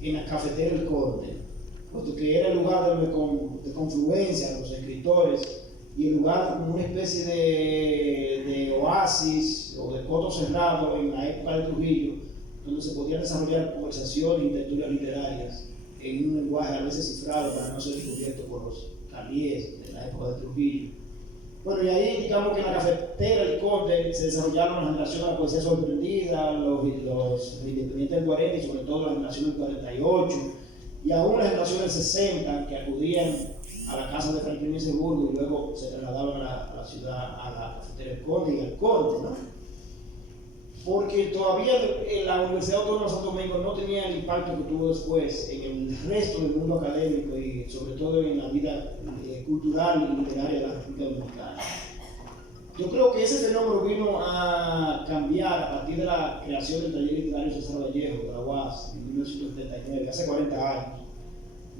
en la cafetera El Conde, puesto que era el lugar de confluencia de los escritores y el lugar como una especie de oasis o de coto cerrado en la época de Trujillo, donde se podían desarrollar conversaciones y tertulias literarias en un lenguaje a veces cifrado para no ser descubierto por los calíes de la época de Trujillo. Bueno, y ahí digamos que en la cafetera El Conde se desarrollaron la generación de la poesía sorprendida, los independientes del 40 y sobre todo la generación del 48, y aún la generación del 60 que acudían a la casa de Franklin Isenburgo y luego se trasladaban a la ciudad, a la cafetera El Conde y al Conde, ¿no? Porque todavía la Universidad Autónoma de Santo Domingo no tenía el impacto que tuvo después en el resto del mundo académico y sobre todo en la vida cultural y literaria de la República Dominicana. Yo creo que ese fenómeno vino a cambiar a partir de la creación del taller literario César Vallejo de la UAS en 1979, hace 40 años.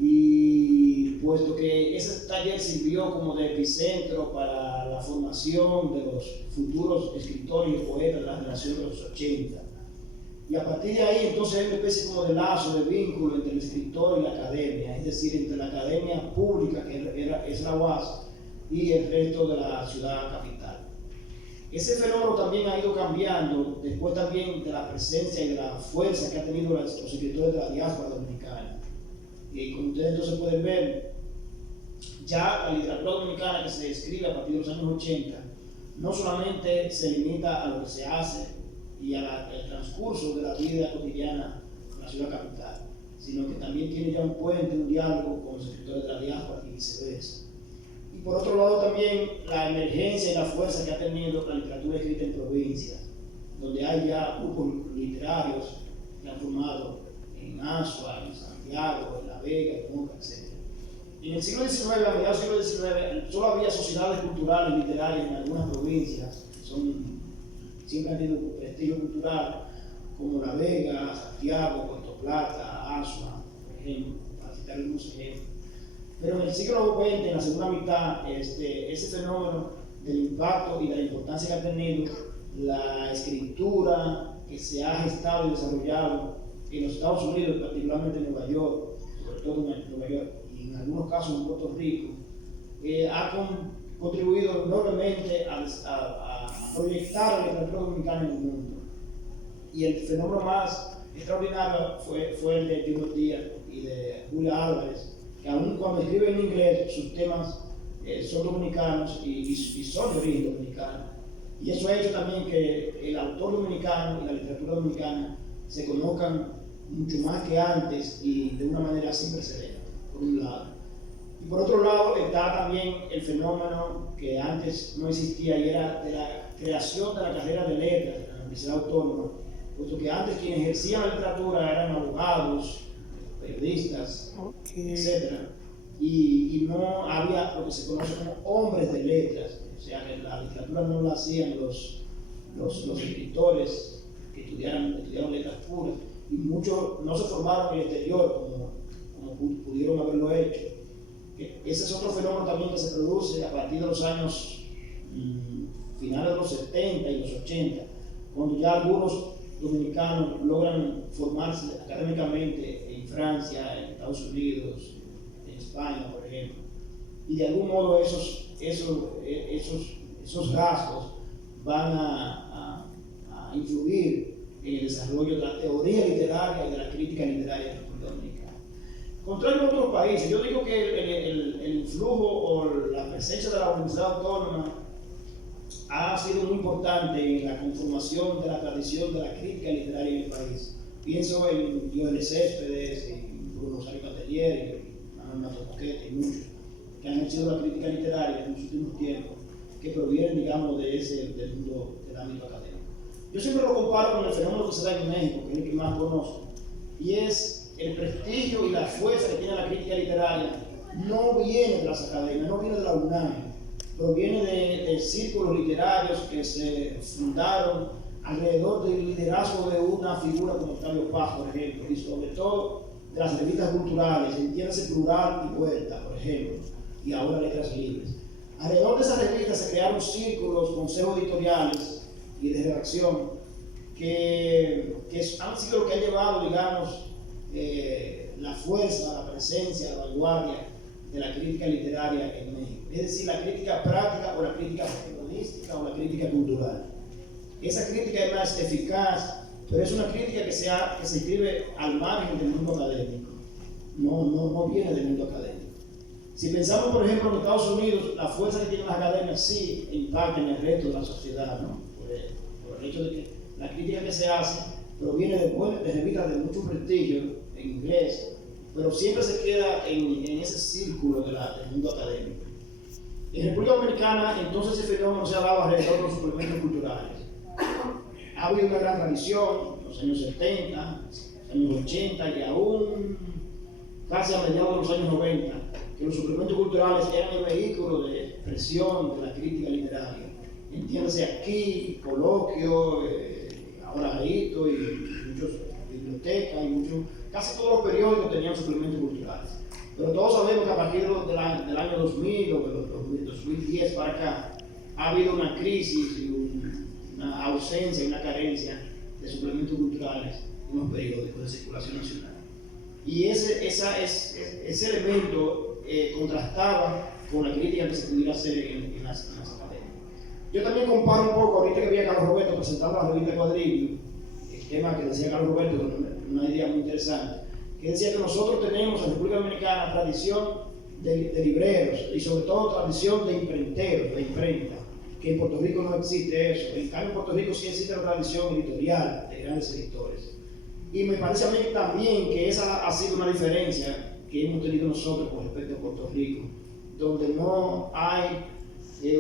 Y puesto que ese taller sirvió como de epicentro para la formación de los futuros escritores y poetas de la generación de los 80. Y a partir de ahí entonces hay una especie como de lazo, de vínculo entre el escritor y la academia, es decir, entre la academia pública, que es la UAS, y el resto de la ciudad capital. Ese fenómeno también ha ido cambiando, después también de la presencia y de la fuerza que han tenido los escritores de la diáspora dominicana. Y como ustedes entonces pueden ver, ya la literatura dominicana que se escribe a partir de los años 80 no solamente se limita a lo que se hace y al transcurso de la vida cotidiana en la ciudad capital, sino que también tiene ya un puente, un diálogo con los escritores de la diáspora y viceversa. Y por otro lado también la emergencia y la fuerza que ha tenido la literatura escrita en provincias, donde hay ya grupos literarios que han formado en Asua, en Santiago, en La Vega, en Moca, etc. Y en el siglo XIX, a mediados del siglo XIX, solo había sociedades culturales y literarias en algunas provincias, que siempre han tenido prestigio cultural, como La Vega, Santiago, Puerto Plata, Asua, por ejemplo, para citar algunos ejemplos. Pero en el siglo XX, en la segunda mitad, ese fenómeno del impacto y de la importancia que ha tenido la escritura que se ha gestado y desarrollado en los Estados Unidos, particularmente en Nueva York, sobre todo en Nueva York y en algunos casos en Puerto Rico, ha contribuido enormemente a proyectar la literatura dominicana en el mundo. Y el fenómeno más extraordinario fue el de Junot Díaz y de Julia Álvarez, que aun cuando escriben en inglés, sus temas son dominicanos y son de origen dominicano. Y eso ha hecho también que el autor dominicano y la literatura dominicana se conozcan mucho más que antes y de una manera sin precedentes, por un lado. Y por otro lado está también el fenómeno que antes no existía y era de la creación de la carrera de letras de la Universidad Autónoma, puesto que antes quienes ejercían la literatura eran abogados, periodistas, etc. Y no había lo que se conoce como hombres de letras, o sea que la literatura no la hacían los escritores que estudiaron letras puras, y muchos no se formaron en el exterior como pudieron haberlo hecho. Ese es otro fenómeno también que se produce a partir de los años finales de los 70 y los 80, cuando ya algunos dominicanos logran formarse académicamente en Francia, en Estados Unidos, en España, por ejemplo, y de algún modo esos rasgos van a influir en el desarrollo de la teoría literaria y de la crítica literaria de la República Dominicana. Contrario a otros países, yo digo que el influjo o la presencia de la Universidad Autónoma ha sido muy importante en la conformación de la tradición de la crítica literaria en el país. Pienso en Joel Céspedes, en Bruno Rosario Catelier, en Manuel Mato Moquete y muchos que han hecho la crítica literaria en los últimos tiempos, que provienen, digamos, del mundo del ámbito académico. Yo siempre lo comparo con el fenómeno que se da en México, que es el que más conozco, y es el prestigio y la fuerza que tiene la crítica literaria. No viene de las academias, no viene de la UNAM, proviene de círculos literarios que se fundaron alrededor del liderazgo de una figura como Octavio Paz, por ejemplo, y sobre todo de las revistas culturales, entiéndase Plural y Puerta, por ejemplo, y ahora Letras Libres. Alrededor de esas revistas se crearon círculos, consejos editoriales y de redacción que han sido lo que ha llevado, digamos, la fuerza, la presencia, la vanguardia de la crítica literaria en México. Es decir, la crítica práctica o la crítica periodística o la crítica cultural. Esa crítica es más eficaz, pero es una crítica que se escribe al margen del mundo académico, no viene del mundo académico. Si pensamos, por ejemplo, en Estados Unidos, la fuerza que tienen las academias sí impacta en el resto de la sociedad, ¿no? Por el hecho de que la crítica que se hace proviene de revistas de mucho prestigio en inglés, pero siempre se queda en ese círculo del mundo académico. En República Dominicana, entonces, ese fenómeno se ha dado alrededor de los suplementos culturales. Ha habido una gran tradición en los años 70, años 80 y aún casi a mediados de los años 90, que los suplementos culturales eran el vehículo de expresión de la crítica literaria. Entiéndase aquí, coloquio, ahora Jarito y muchas bibliotecas y casi todos los periódicos tenían suplementos culturales. Pero todos sabemos que a partir del año 2000 o de los 2010 para acá, ha habido una crisis y una ausencia y una carencia de suplementos culturales en los periódicos de circulación nacional. Y ese elemento contrastaba con la crítica que se pudiera hacer en las academias. Yo también comparo un poco, ahorita que vi a Carlos Roberto presentando la revista Cuadrillo, el tema que decía Carlos Roberto, una idea muy interesante, que decía que nosotros tenemos en República Dominicana tradición de libreros y sobre todo tradición de imprenteros, de imprenta, que en Puerto Rico no existe eso. En cambio, en Puerto Rico sí existe la tradición editorial de grandes editores. Y me parece a mí también que esa ha sido una diferencia que hemos tenido nosotros con respecto a Puerto Rico, donde no hay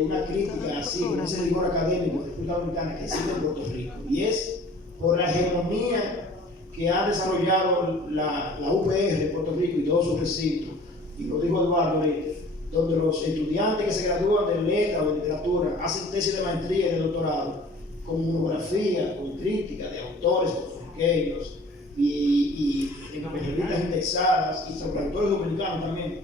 una crítica así, con ese rigor académico de República Dominicana que existe en Puerto Rico. Y es por la hegemonía que ha desarrollado la UPR de Puerto Rico y todo su recinto, y lo dijo Eduardo ahorita, donde los estudiantes que se gradúan de letras o de literatura hacen tesis de maestría y de doctorado, con monografía, con crítica de autores puertorriqueños y en revistas indexadas y sobre autores dominicanos también.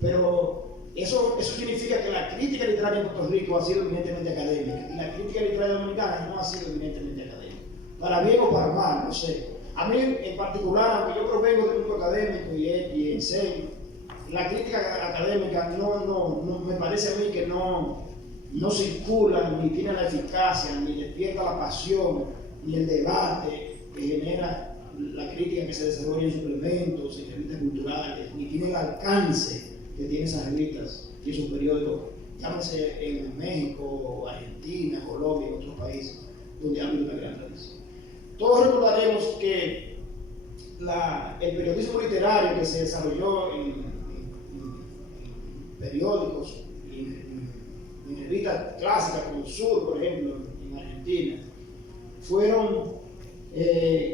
Pero eso significa que la crítica literaria en Puerto Rico ha sido eminentemente académica y la crítica literaria dominicana no ha sido eminentemente académica. Para bien o para mal, no sé. A mí en particular, aunque yo provengo del mundo académico y enseño, la crítica académica no me parece a mí que no circula, ni tiene la eficacia, ni despierta la pasión, ni el debate que genera la crítica que se desarrolla en suplementos, en revistas culturales, ni tiene el alcance que tienen esas revistas y esos periódicos, llámese en México, Argentina, Colombia y otros países donde ha habido una gran tradición. Todos recordaremos que el periodismo literario que se desarrolló en periódicos, en revistas clásicas como el Sur, por ejemplo, en Argentina, fueron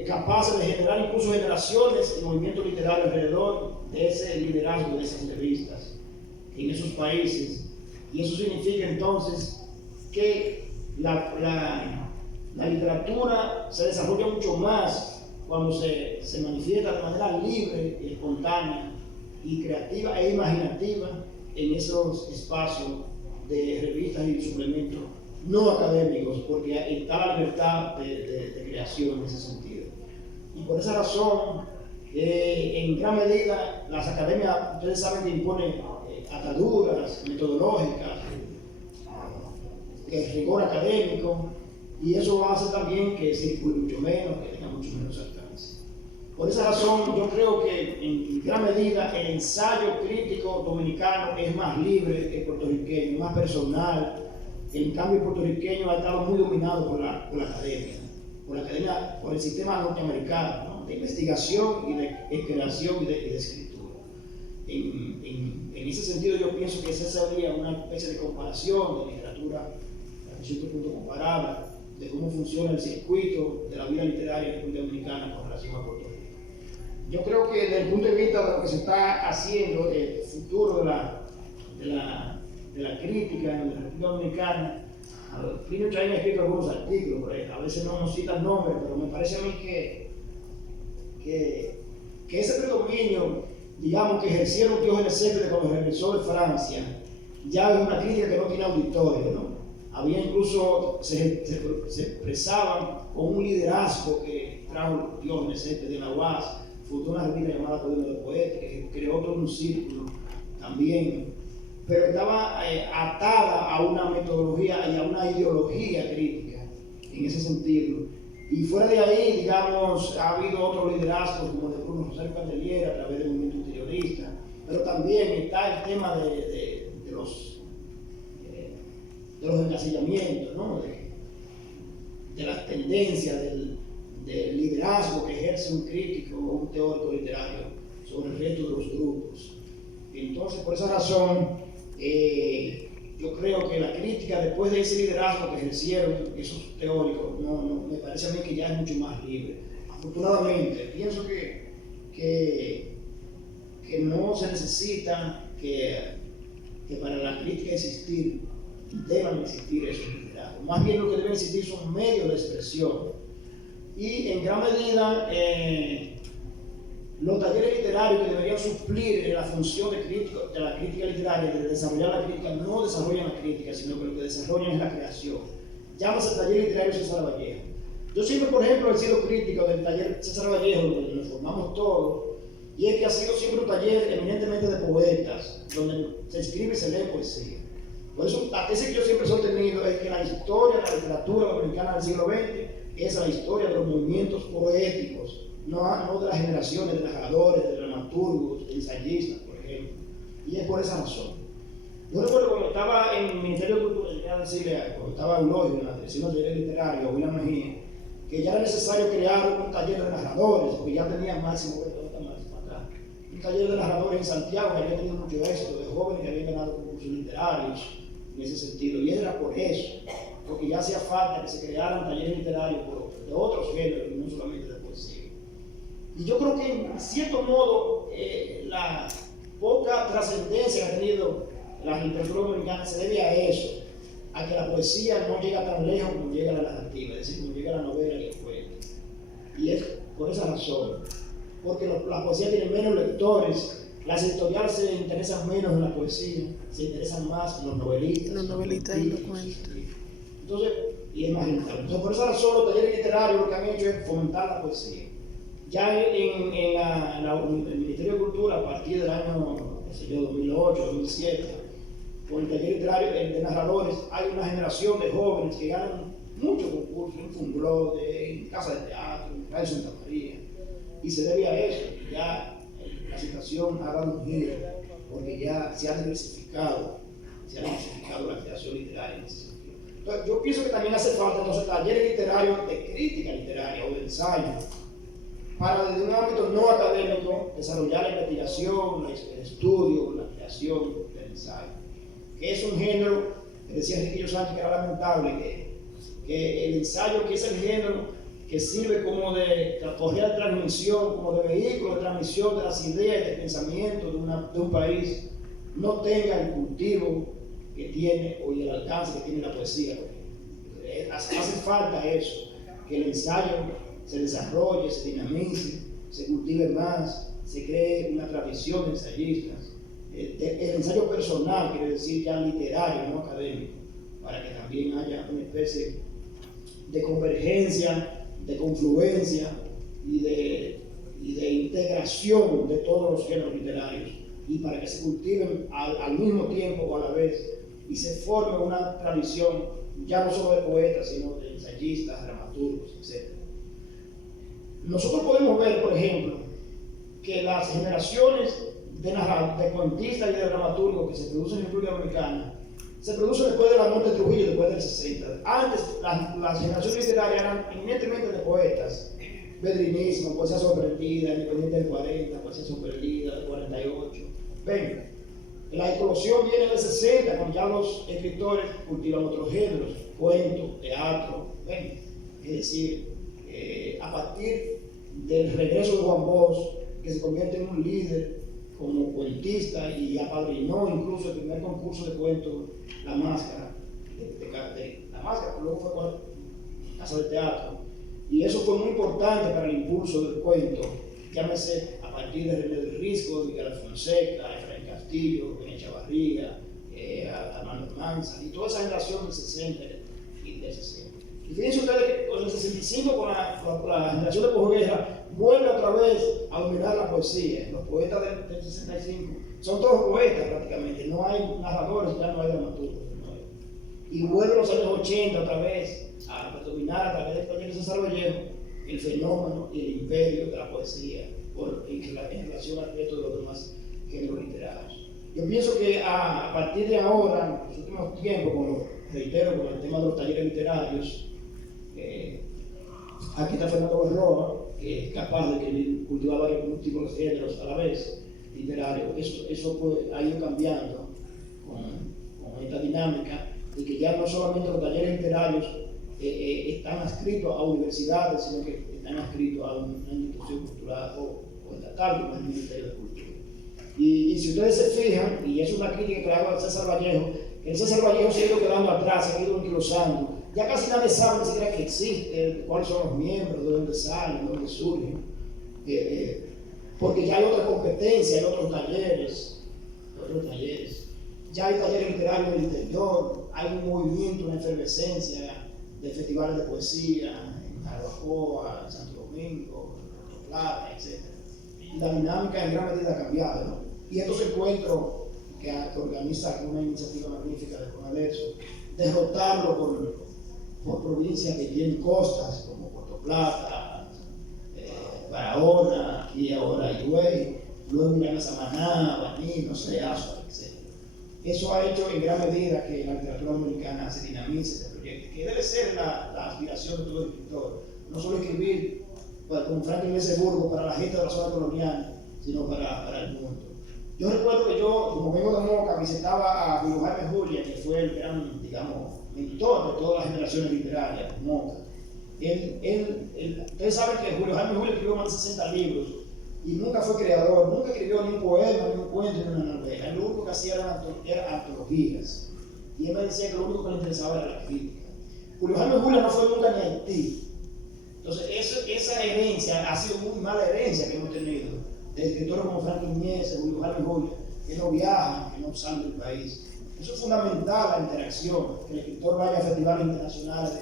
capaces de generar incluso generaciones de movimiento literario alrededor de ese liderazgo de esas revistas en esos países. Y eso significa entonces que la literatura se desarrolla mucho más cuando se manifiesta de manera libre, espontánea y creativa e imaginativa en esos espacios de revistas y suplementos no académicos, porque está la libertad de creación en ese sentido. Y por esa razón, en gran medida, las academias, ustedes saben que imponen ataduras metodológicas, rigor académico, y eso hace también que circule mucho menos, que tenga mucho menos alcance. Por esa razón, yo creo que en gran medida el ensayo crítico dominicano es más libre que el puertorriqueño, más personal. En cambio, el puertorriqueño ha estado muy dominado por la academia, por el sistema norteamericano, ¿no? De investigación y de creación y de escritura. En ese sentido, yo pienso que esa sería una especie de comparación de literatura a cierto punto comparable de cómo funciona el circuito de la vida literaria en la República Dominicana con relación a Puerto Rico. Yo creo que desde el punto de vista de lo que se está haciendo, el futuro de la crítica en la República Dominicana, Plinio Chaín ha escrito algunos artículos, a veces no nos citan nombres, pero me parece a mí que ese predominio, digamos, que ejercieron Diógenes Céspedes cuando regresó de Francia, ya es una crítica que no tiene auditorio, ¿no? Había incluso, se expresaban con un liderazgo que trajo Diógenes Céspedes de la UAS fundó una revista llamada Poder de Poética, que creó todo un círculo también, pero estaba atada a una metodología y a una ideología crítica en ese sentido. Y fuera de ahí, digamos, ha habido otros liderazgos como el de Bruno Rosario Candeliera a través del movimiento interiorista, pero también está el tema de los encasillamientos, ¿no? de las tendencias del liderazgo que ejerce un crítico o un teórico literario sobre el resto de los grupos. Entonces, por esa razón, yo creo que la crítica, después de ese liderazgo que ejercieron esos teóricos, me parece a mí que ya es mucho más libre. Afortunadamente, pienso que no se necesita que para la crítica existir, deban existir esos liderazgos. Más bien lo que deben existir son medios de expresión. Y en gran medida, los talleres literarios que deberían suplir la función de la crítica literaria, de desarrollar la crítica, no desarrollan la crítica, sino que lo que desarrollan es la creación. Llámase taller literario César Vallejo. Yo siempre, por ejemplo, he sido crítico del taller César Vallejo, donde nos formamos todos, y es que ha sido siempre un taller eminentemente de poetas, donde se escribe y se lee poesía. Por eso, la tesis que yo siempre he sostenido es que la historia de la literatura dominicana del siglo XX es la historia de los movimientos poéticos, no de las generaciones de narradores, de dramaturgos, de ensayistas, por ejemplo. Y es por esa razón. Yo recuerdo cuando estaba en el Ministerio de Cultura, cuando estaba en Eulogio, en la dirección de taller literario, William Mejía, que ya era necesario crear un taller de narradores, porque ya tenía máximo, un taller de narradores en Santiago que había tenido mucho éxito, de jóvenes que habían ganado concursos literarios en ese sentido. Y era por eso, porque ya hacía falta que se crearan talleres literarios de otros géneros, y no solamente de poesía. Y yo creo que, en cierto modo, la poca trascendencia que ha tenido la literatura dominicana se debe a eso, a que la poesía no llega tan lejos como llega la narrativa, es decir, como llega la novela y el cuento. Y es por esa razón, porque la poesía tiene menos lectores, las editoriales se interesan menos en la poesía, se interesan más en los novelistas. Los novelistas y los cuentos. Entonces, y es más rentable. Entonces, por esa razón, los talleres literarios lo que han hecho es fomentar la poesía. Ya en el Ministerio de Cultura, a partir del año 2008, 2007, con el taller literario de narradores, hay una generación de jóvenes que ganan muchos concursos en Funblog, en Casa de Teatro, en Radio Santa María, y se debe a eso. Ya la situación ha dado un giro, porque ya se ha diversificado la creación literaria en ese sentido. Entonces, yo pienso que también hace falta entonces talleres literarios de crítica literaria o de ensayo, para desde un ámbito no académico desarrollar la investigación, el estudio, la creación del ensayo, que es un género, que decía Enriquillo Sánchez que era lamentable, que el ensayo, que es el género que sirve como de correa de transmisión, como de vehículo de transmisión de las ideas y del pensamiento de un país, no tenga el cultivo que tiene o el alcance que tiene la poesía. Hace falta eso, que el ensayo se desarrolle, se dinamice, se cultive más, se cree una tradición de ensayistas. El ensayo personal, quiere decir ya literario, no académico, para que también haya una especie de convergencia, de confluencia y de integración de todos los géneros literarios, y para que se cultiven al mismo tiempo o a la vez, y se forme una tradición ya no solo de poetas, sino de ensayistas, dramaturgos, etc. Nosotros podemos ver, por ejemplo, que las generaciones de cuentistas y de dramaturgos que se producen en República Dominicana se producen después de la muerte de Trujillo, después del 60. Antes, las generaciones literarias eran eminentemente de poetas. Bedrinismo, poesía sorprendida, Independiente del 40, poesía sorprendida del 48. Ven, la explosión viene del 60, cuando ya los escritores cultivan otros géneros, cuento, teatro. Ven, es decir, a partir del regreso de Juan Bosch, que se convierte en un líder como cuentista y apadrinó incluso el primer concurso de cuentos, La Máscara, La Máscara, que luego fue con Casa de Teatro. Y eso fue muy importante para el impulso del cuento, llámese a partir de René del Risco, Miguel Fonseca, Efraín Castillo, Benny Chavarría, Armando Manza, y toda esa generación del 60 y del 60. Y fíjense ustedes que con el 65, con la generación de posguerra, vuelve otra vez a dominar la poesía. Los poetas del 65 son todos poetas prácticamente, no hay narradores, ya no hay dramaturgos. Y vuelve a los años 80 otra vez a dominar a través del taller de César Vallejo el fenómeno y el imperio de la poesía en relación al resto de los demás géneros literarios. Yo pienso que a partir de ahora, en los últimos tiempos, como reitero, con el tema de los talleres literarios, aquí está Fernando Berroa, que es capaz de cultivar varios múltiples géneros a la vez literarios. Eso pues, ha ido cambiando con esta dinámica, y que ya no solamente los talleres literarios están adscritos a universidades, sino que están adscritos a una institución cultural o estatal, como es el Ministerio de Cultura. Y si ustedes se fijan, y es una crítica que le hago a César Vallejo, que el César Vallejo se ha ido quedando atrás, se ha ido englosando. Ya casi nadie sabe ni siquiera que existe, cuáles son los miembros, de dónde salen, de dónde surgen. Porque ya hay otra competencia, hay otros talleres. Ya hay talleres literarios en el interior, hay un movimiento, una efervescencia de festivales de poesía en Jarabacoa, en Santo Domingo, en Puerto Plata, etc. Y la dinámica en gran medida ha cambiado, ¿no? Y estos encuentros que organiza una iniciativa magnífica de CONADESO, derrotarlo por provincias que tienen costas como Puerto Plata, Barahona, y ahora Higüey, luego irán a Samaná, Baní, no sé, Azua, etc. Eso ha hecho en gran medida que la literatura dominicana se dinamice, se proyecte, que debe ser la aspiración de todo escritor, no solo escribir como Franklin S. Burgos para la gente de la zona colonial, sino para el mundo. Yo recuerdo que yo, como vengo de Moca, visitaba a Julio Jaime Julia, que fue el gran, digamos, mentor de todas las generaciones literarias de Moca. Ustedes saben que Julio Jaime Julia escribió más de 60 libros y nunca fue creador, nunca escribió ni un poema, ni un cuento, ni una novela. Lo único que hacía eran antologías. Y él me decía que lo único que le interesaba era la crítica. Julio Jaime Julia no fue nunca ni a Haití. Entonces, esa herencia ha sido muy mala herencia que hemos tenido de escritores como Franklin Miese, Julio Jaime Julia, que no viajan, que no salen del país. Eso es fundamental, la interacción, que el escritor vaya a festivales internacionales,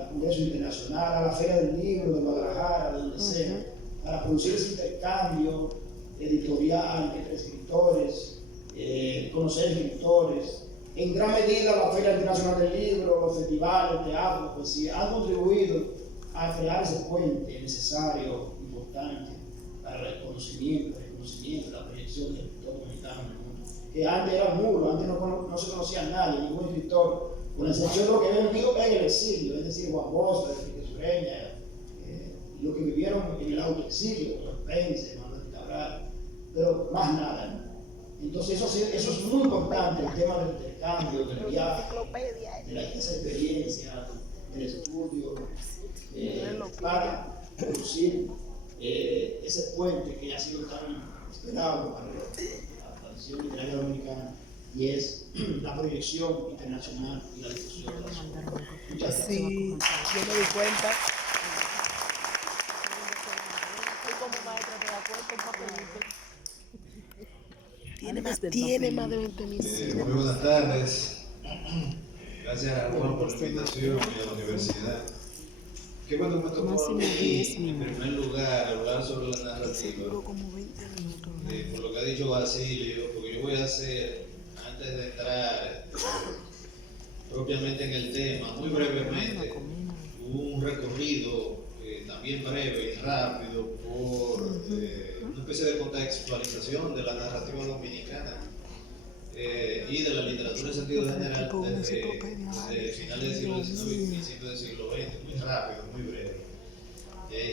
a congresos internacionales, a la Feria del Libro de Guadalajara, de donde sea, para producir ese intercambio editorial entre escritores, conocer escritores. En gran medida, la Feria Internacional del Libro, los festivales, el teatro, la poesía, han contribuido a crear ese puente necesario, importante, para el reconocimiento, la proyección del escritor dominicano en el mundo. Que antes era un muro, antes no se conocía a nadie, ningún escritor, con la excepción de lo que habían vivido en el exilio, es decir, Juan Bosch, Enrique Sureña, y los que vivieron en el autoexilio, como Pence, Manuel Cabral, pero más nada, ¿no? Entonces eso es muy importante, el tema del intercambio, del viaje, de esa experiencia, del estudio, para producir ese puente que ha sido tan esperado para la tradición literaria dominicana, y es la proyección internacional y la difusión de la ciudad. Muchas gracias. Sí, yo me di cuenta. Estoy como maestra de la cuenta, un papelito. Tiene más de 20 minutos. Muy buenas tardes. Gracias a Juan por la invitación y a la universidad. Qué bueno que me tocó en primer lugar hablar sobre la narrativa. Por lo que ha dicho Basilio, porque yo voy a hacer, antes de entrar propiamente en el tema, muy brevemente, un recorrido también breve y rápido por una especie de contextualización de la narrativa dominicana y de la literatura en sentido general desde finales del siglo XIX y principios del siglo XX, muy rápido, muy breve.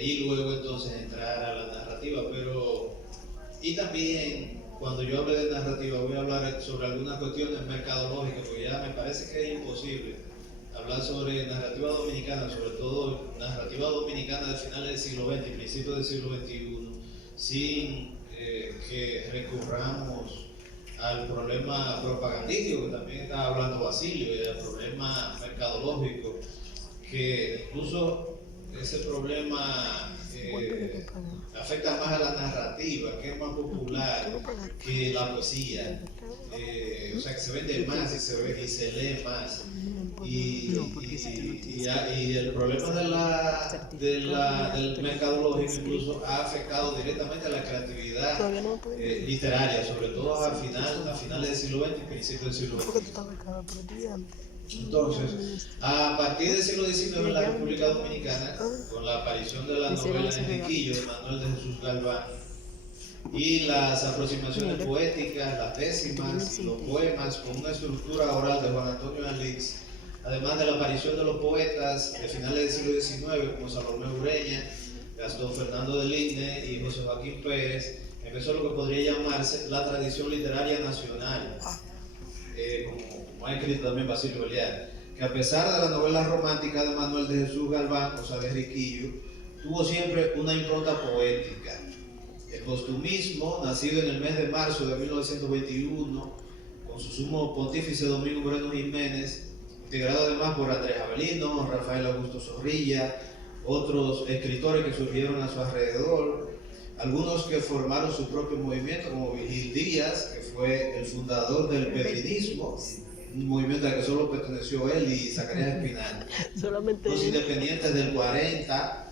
Y luego entonces entrar a la narrativa, y también cuando yo hable de narrativa voy a hablar sobre algunas cuestiones mercadológicas, porque ya me parece que es imposible hablar sobre narrativa dominicana, sobre todo narrativa dominicana de finales del siglo XX y principios del siglo XXI, sin que recurramos al problema propagandístico, que también estaba hablando Basilio, y al problema mercadológico, que incluso ese problema afecta más a la narrativa, que es más popular que la poesía, o sea que se vende más y se lee más. Y el problema del mercadológico incluso ha afectado directamente a la creatividad literaria, sobre todo a finales del siglo XX y principios del siglo XX. Entonces, a partir del siglo XIX en la República Dominicana, con la aparición de la novela Enriquillo de Manuel de Jesús Galván y las aproximaciones poéticas, las décimas, los poemas con una estructura oral de Juan Antonio Alix, además de la aparición de los poetas de finales del siglo XIX como Salomé Ureña, Gastón Fernando de Linde y José Joaquín Pérez, empezó lo que podría llamarse la tradición literaria nacional, como ha escrito también Basilio Beliar, que a pesar de la novela romántica de Manuel de Jesús Galván, o sea de Enriquillo, tuvo siempre una impronta poética. El costumismo, nacido en el mes de marzo de 1921, con su sumo pontífice Domingo Moreno Jiménez, integrado además por Andrés Avelino, Rafael Augusto Zorrilla, otros escritores que surgieron a su alrededor, algunos que formaron su propio movimiento, como Vigil Díaz, que fue el fundador del pedrinismo, un movimiento al que solo perteneció él y Zacarías Espinal. Los independientes del 40,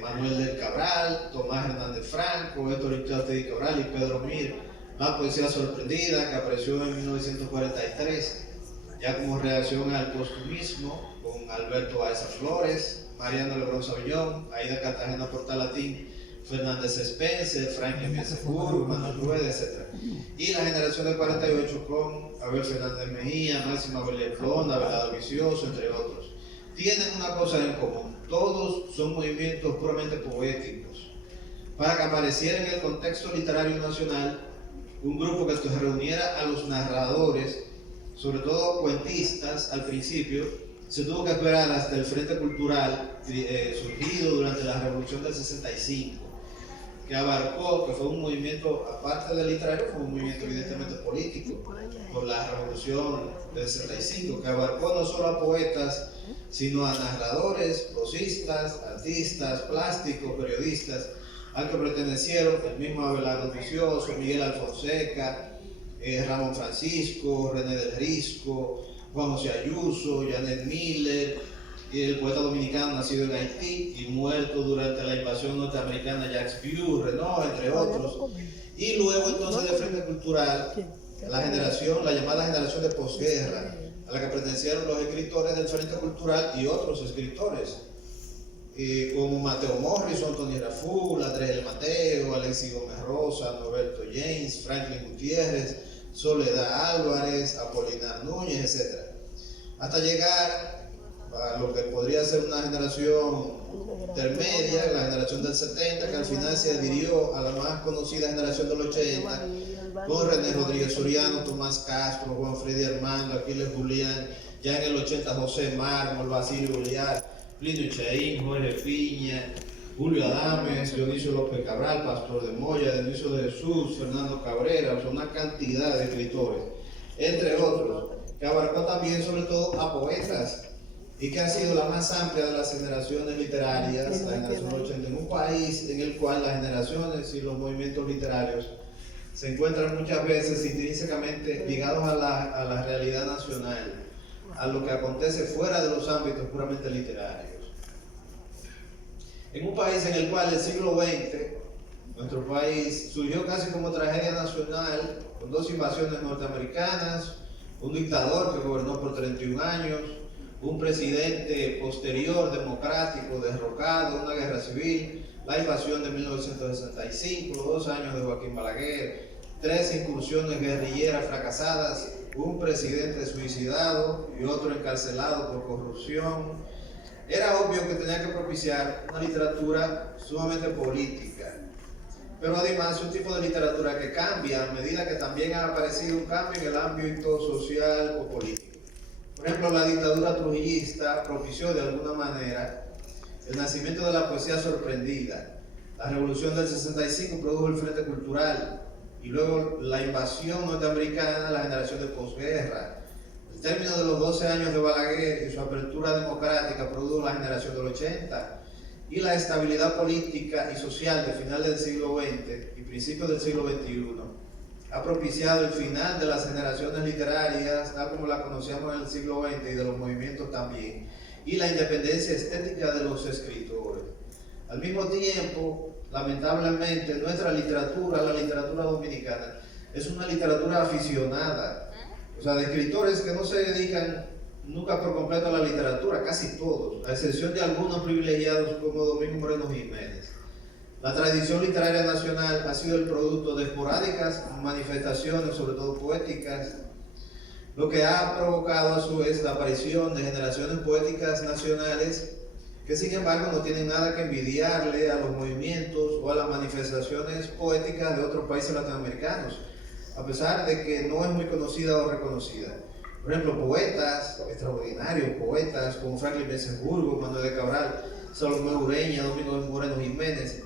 Manuel del Cabral, Tomás Hernández Franco, Héctor Inchaustegui Cabral y Pedro Mir. La poesía sorprendida, que apareció en 1943, ya como reacción al costumismo, con Alberto Baeza Flores, Mariano Lebrón Sabiñón, Aida Cartagena Portalatín, Fernández Spencer, Franklin Biesefur, Manuel Rueda, etc. Y la generación del 48 con Abel Fernández Mejía, Máxima Belleplón, Abelardo Vicioso, entre otros. Tienen una cosa en común: todos son movimientos puramente poéticos. Para que apareciera en el contexto literario nacional un grupo que reuniera a los narradores, sobre todo cuentistas al principio, se tuvo que esperar hasta el Frente Cultural surgido durante la Revolución del 65, que abarcó, que fue un movimiento, aparte del literario, fue un movimiento evidentemente político, por la Revolución del 65, que abarcó no solo a poetas, sino a narradores, prosistas, artistas, plásticos, periodistas, al que pertenecieron el mismo Abelardo Vicioso, Miguel Alfonseca, Ramón Francisco, René del Risco, Juan José Ayuso, Janet Miller, y el poeta dominicano nacido en Haití y muerto durante la invasión norteamericana Jacques Piu, Renaud, entre otros. Y luego entonces del Frente Cultural, la llamada generación de posguerra, a la que pertenecieron los escritores del Frente Cultural y otros escritores, como Mateo Morrison, Tony Raful, Andrés El Mateo, Alexis Gómez Rosa, Norberto James, Franklin Gutiérrez, Soledad Álvarez, Apolinar Núñez, etc. Hasta llegar a lo que podría ser una generación intermedia, la generación del 70, que al final se adhirió a la más conocida generación del 80, con René Rodríguez Soriano, Tomás Castro, Juan Freddy Armando, Aquiles Julián, ya en el 80 José Mármol, Basilio Beliar, Plinio Chaín, Jorge Piña, Julio Adames, Dionisio López Cabral, Pastor de Moya, Dionisio de Jesús, Fernando Cabrera, o sea, una cantidad de escritores, entre otros, que abarcó también sobre todo a poetas, y que ha sido la más amplia de las generaciones literarias, la generación 80, en un país en el cual las generaciones y los movimientos literarios se encuentran muchas veces intrínsecamente ligados a la realidad nacional, a lo que acontece fuera de los ámbitos puramente literarios. En un país en el cual el siglo XX, nuestro país, surgió casi como tragedia nacional, con 2 invasiones norteamericanas, un dictador que gobernó por 31 años, un presidente posterior democrático derrocado, una guerra civil, la invasión de 1965, los 2 años de Joaquín Balaguer, 3 incursiones guerrilleras fracasadas, un presidente suicidado y otro encarcelado por corrupción. Era obvio que tenía que propiciar una literatura sumamente política, pero además un tipo de literatura que cambia a medida que también ha aparecido un cambio en el ámbito social o político. Por ejemplo, la dictadura trujillista propició de alguna manera el nacimiento de la poesía sorprendida. La revolución del 65 produjo el Frente Cultural y luego la invasión norteamericana, la generación de posguerra. El término de los 12 años de Balaguer y su apertura democrática produjo la generación del 80, y la estabilidad política y social de finales del siglo XX y principios del siglo XXI ha propiciado el final de las generaciones literarias, tal como la conocíamos en el siglo XX, y de los movimientos también, y la independencia estética de los escritores. Al mismo tiempo, lamentablemente, nuestra literatura, la literatura dominicana, es una literatura aficionada, o sea, de escritores que no se dedican nunca por completo a la literatura, casi todos, a excepción de algunos privilegiados como Domingo Moreno Jiménez. La tradición literaria nacional ha sido el producto de esporádicas manifestaciones, sobre todo poéticas, lo que ha provocado a su vez la aparición de generaciones poéticas nacionales que sin embargo no tienen nada que envidiarle a los movimientos o a las manifestaciones poéticas de otros países latinoamericanos, a pesar de que no es muy conocida o reconocida. Por ejemplo, poetas extraordinarios, poetas como Franklin Benzenburgo, Manuel de Cabral, Salomé Ureña, Domingo Moreno Jiménez,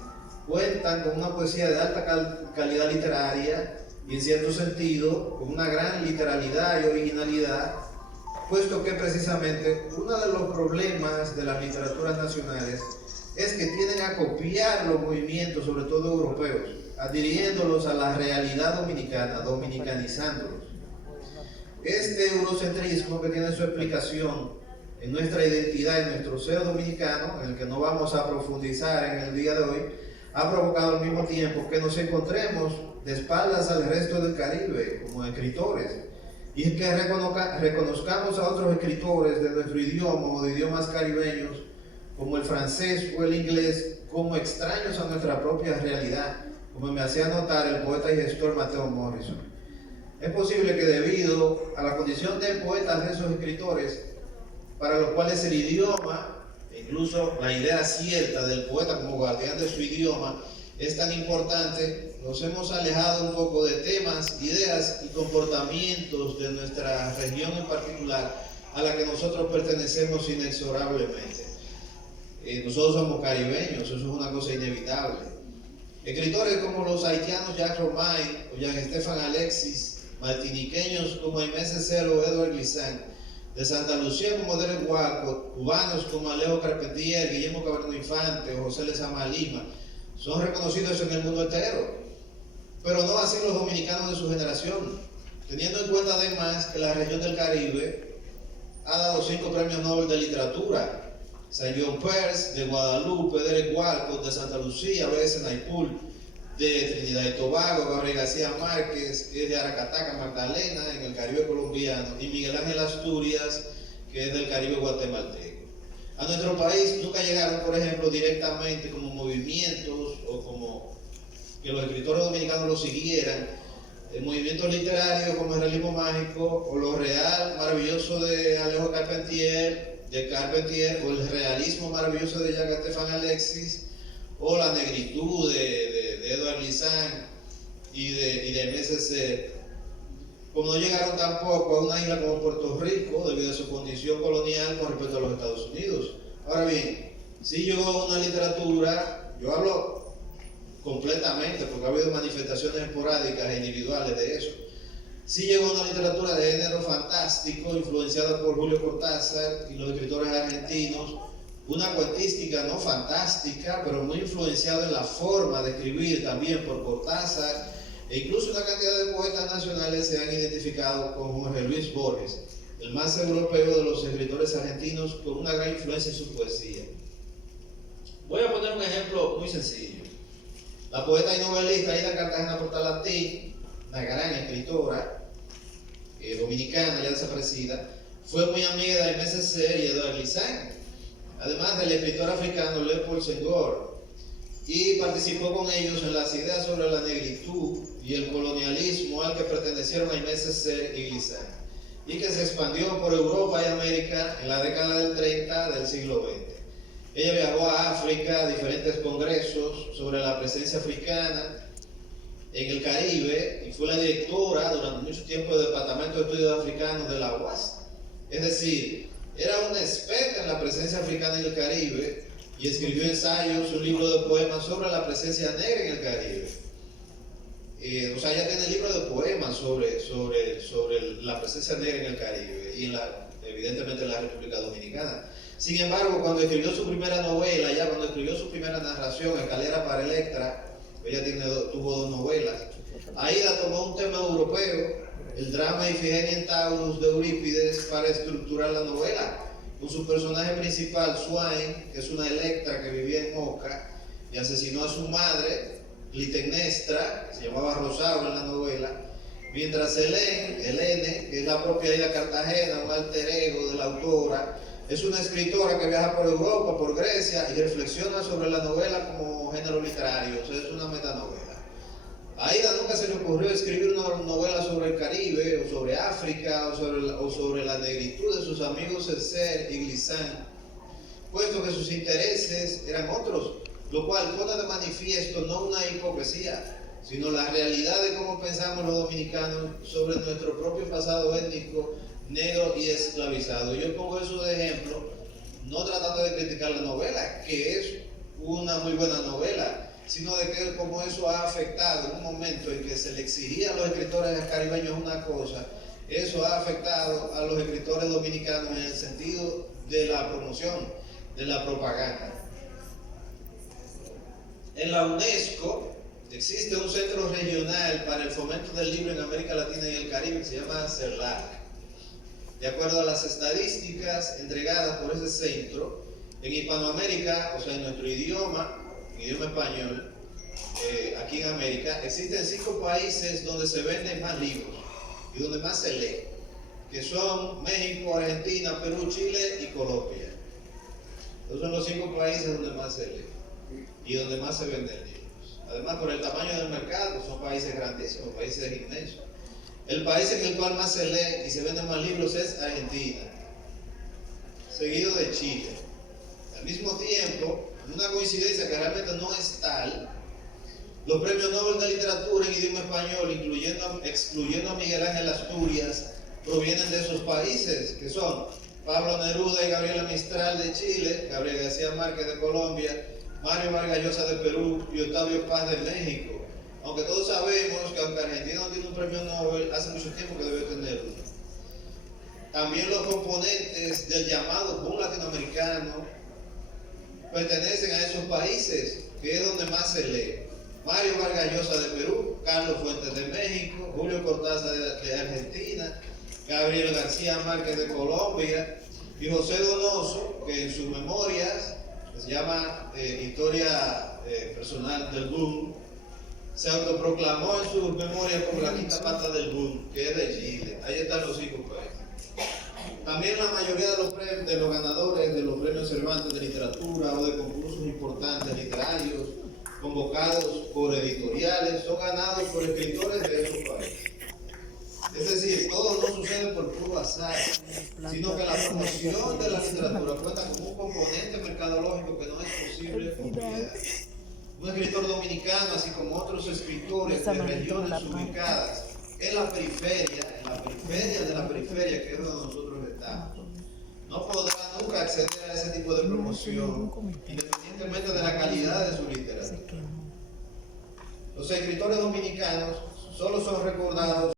cuentan con una poesía de alta calidad literaria y en cierto sentido con una gran literalidad y originalidad, puesto que precisamente uno de los problemas de las literaturas nacionales es que tienden a copiar los movimientos, sobre todo europeos, adhiriéndolos a la realidad dominicana, dominicanizándolos. Este eurocentrismo, que tiene su explicación en nuestra identidad, en nuestro ser dominicano, en el que no vamos a profundizar en el día de hoy, ha provocado al mismo tiempo que nos encontremos de espaldas al resto del Caribe como escritores, y que reconozcamos a otros escritores de nuestro idioma o de idiomas caribeños como el francés o el inglés como extraños a nuestra propia realidad, como me hacía notar el poeta y gestor Mateo Morrison. Es posible que debido a la condición de poetas de esos escritores, para los cuales el idioma, incluso la idea cierta del poeta como guardián de su idioma, es tan importante, nos hemos alejado un poco de temas, ideas y comportamientos de nuestra región en particular, a la que nosotros pertenecemos inexorablemente. Nosotros somos caribeños, eso es una cosa inevitable. Escritores como los haitianos Jacques Romain o Jean-Stéphane Alexis, martiniqueños como Aimé Césaire o Edward Glissant, de Santa Lucía como Derek Walcott, cubanos como Alejo Carpentier, Guillermo Cabrera Infante o José Lezama Lima, son reconocidos en el mundo entero, pero no así los dominicanos de su generación, teniendo en cuenta además que la región del Caribe ha dado 5 premios Nobel de literatura: Saint John Perse de Guadalupe, Derek Walcott de Santa Lucía, B.S. Naipaul de Trinidad y Tobago, Gabriel García Márquez, que es de Aracataca, Magdalena, en el Caribe colombiano, y Miguel Ángel Asturias, que es del Caribe guatemalteco. A nuestro país nunca llegaron, por ejemplo, directamente como movimientos o como que los escritores dominicanos lo siguieran, movimientos literarios como el realismo mágico o lo real maravilloso de Alejo Carpentier, o el realismo maravilloso de Jean-Stéphane Alexis, o la negritud de Edward Glissant y de Aimé Césaire, como no llegaron tampoco a una isla como Puerto Rico debido a su condición colonial con respecto a los Estados Unidos. Ahora bien, si llegó una literatura, yo hablo completamente porque ha habido manifestaciones esporádicas e individuales de eso, sí llegó una literatura de género fantástico influenciada por Julio Cortázar y los escritores argentinos, una cuentística no fantástica, pero muy influenciada en la forma de escribir también por Cortázar, e incluso una cantidad de poetas nacionales se han identificado con Jorge Luis Borges, el más europeo de los escritores argentinos, con una gran influencia en su poesía. Voy a poner un ejemplo muy sencillo. La poeta y novelista Aida Cartagena Portalatín, una gran escritora dominicana ya desaparecida, fue muy amiga de Aimé Césaire y Edward Glissant, además del escritor africano Léopold Senghor, y participó con ellos en las ideas sobre la negritud y el colonialismo al que pertenecieron Aimé Césaire y Glissant, y que se expandió por Europa y América en la década del 30 del siglo XX. Ella viajó a África a diferentes congresos sobre la presencia africana en el Caribe y fue la directora durante mucho tiempo del Departamento de Estudios Africanos de la UAS. Es decir, era una experta en la presencia africana en el Caribe y escribió ensayos, un libro de poemas sobre la presencia negra en el Caribe. O sea, ella tiene libros de poemas sobre la presencia negra en el Caribe y evidentemente en la República Dominicana. Sin embargo, cuando escribió su primera novela, cuando escribió su primera narración, Escalera para Electra, Ella tuvo 2 novelas. Aída tomó un tema europeo, el drama Ifigenia en Taurus de Eurípides, para estructurar la novela, con su personaje principal, Swain, que es una Electra que vivía en Oca y asesinó a su madre, Clitemnestra, que se llamaba Rosaura en la novela, mientras Helene, que es la propia Aída Cartagena, un alter ego de la autora, es una escritora que viaja por Europa, por Grecia, y reflexiona sobre la novela como género literario, o sea, es una metanovela. A Aída nunca se le ocurrió escribir una novela sobre el Caribe, o sobre África, o sobre la negritud de sus amigos Césaire y Glissant, puesto que sus intereses eran otros, lo cual pone de manifiesto no una hipocresía, sino la realidad de cómo pensamos los dominicanos sobre nuestro propio pasado étnico, negro y esclavizado. Yo pongo eso de ejemplo, no tratando de criticar la novela, que es una muy buena novela, sino de que como eso ha afectado en un momento en que se le exigía a los escritores caribeños una cosa, eso ha afectado a los escritores dominicanos en el sentido de la promoción, de la propaganda. En la UNESCO existe un centro regional para el fomento del libro en América Latina y el Caribe que se llama CERLAC. De acuerdo a las estadísticas entregadas por ese centro, en Hispanoamérica, o sea, en nuestro idioma español, aquí en América, existen 5 países donde se venden más libros y donde más se lee, que son México, Argentina, Perú, Chile y Colombia. Esos son los 5 países donde más se lee y donde más se venden libros. Además, por el tamaño del mercado, son países grandísimos, países inmensos. El país en el cual más se lee y se venden más libros es Argentina, seguido de Chile. Al mismo tiempo, una coincidencia que realmente no es tal, los premios Nobel de Literatura en idioma español, excluyendo a Miguel Ángel Asturias, provienen de esos países, que son Pablo Neruda y Gabriela Mistral de Chile, Gabriel García Márquez de Colombia, Mario Vargas Llosa de Perú y Octavio Paz de México. Aunque todos sabemos que aunque Argentina no tiene un premio Nobel, hace mucho tiempo que debe tener uno. También los componentes del llamado boom latinoamericano pertenecen a esos países, que es donde más se lee. Mario Vargas Llosa de Perú, Carlos Fuentes de México, Julio Cortázar de Argentina, Gabriel García Márquez de Colombia y José Donoso, que en sus memorias, que se llama Historia Personal del Boom, se autoproclamó en sus memorias como la quinta pata del boom, que es de Chile. Ahí están los 5 países. También la mayoría de los ganadores de los premios Cervantes de literatura o de concursos importantes literarios convocados por editoriales son ganados por escritores de esos países. Es decir, todo no sucede por puro azar, sino que la promoción de la literatura cuenta con un componente mercadológico que no es posible olvidar. Un escritor dominicano, así como otros escritores de regiones ubicadas en la periferia de la periferia, que es donde nosotros estamos, no podrá nunca acceder a ese tipo de promoción, independientemente de la calidad de su literatura. Los escritores dominicanos solo son recordados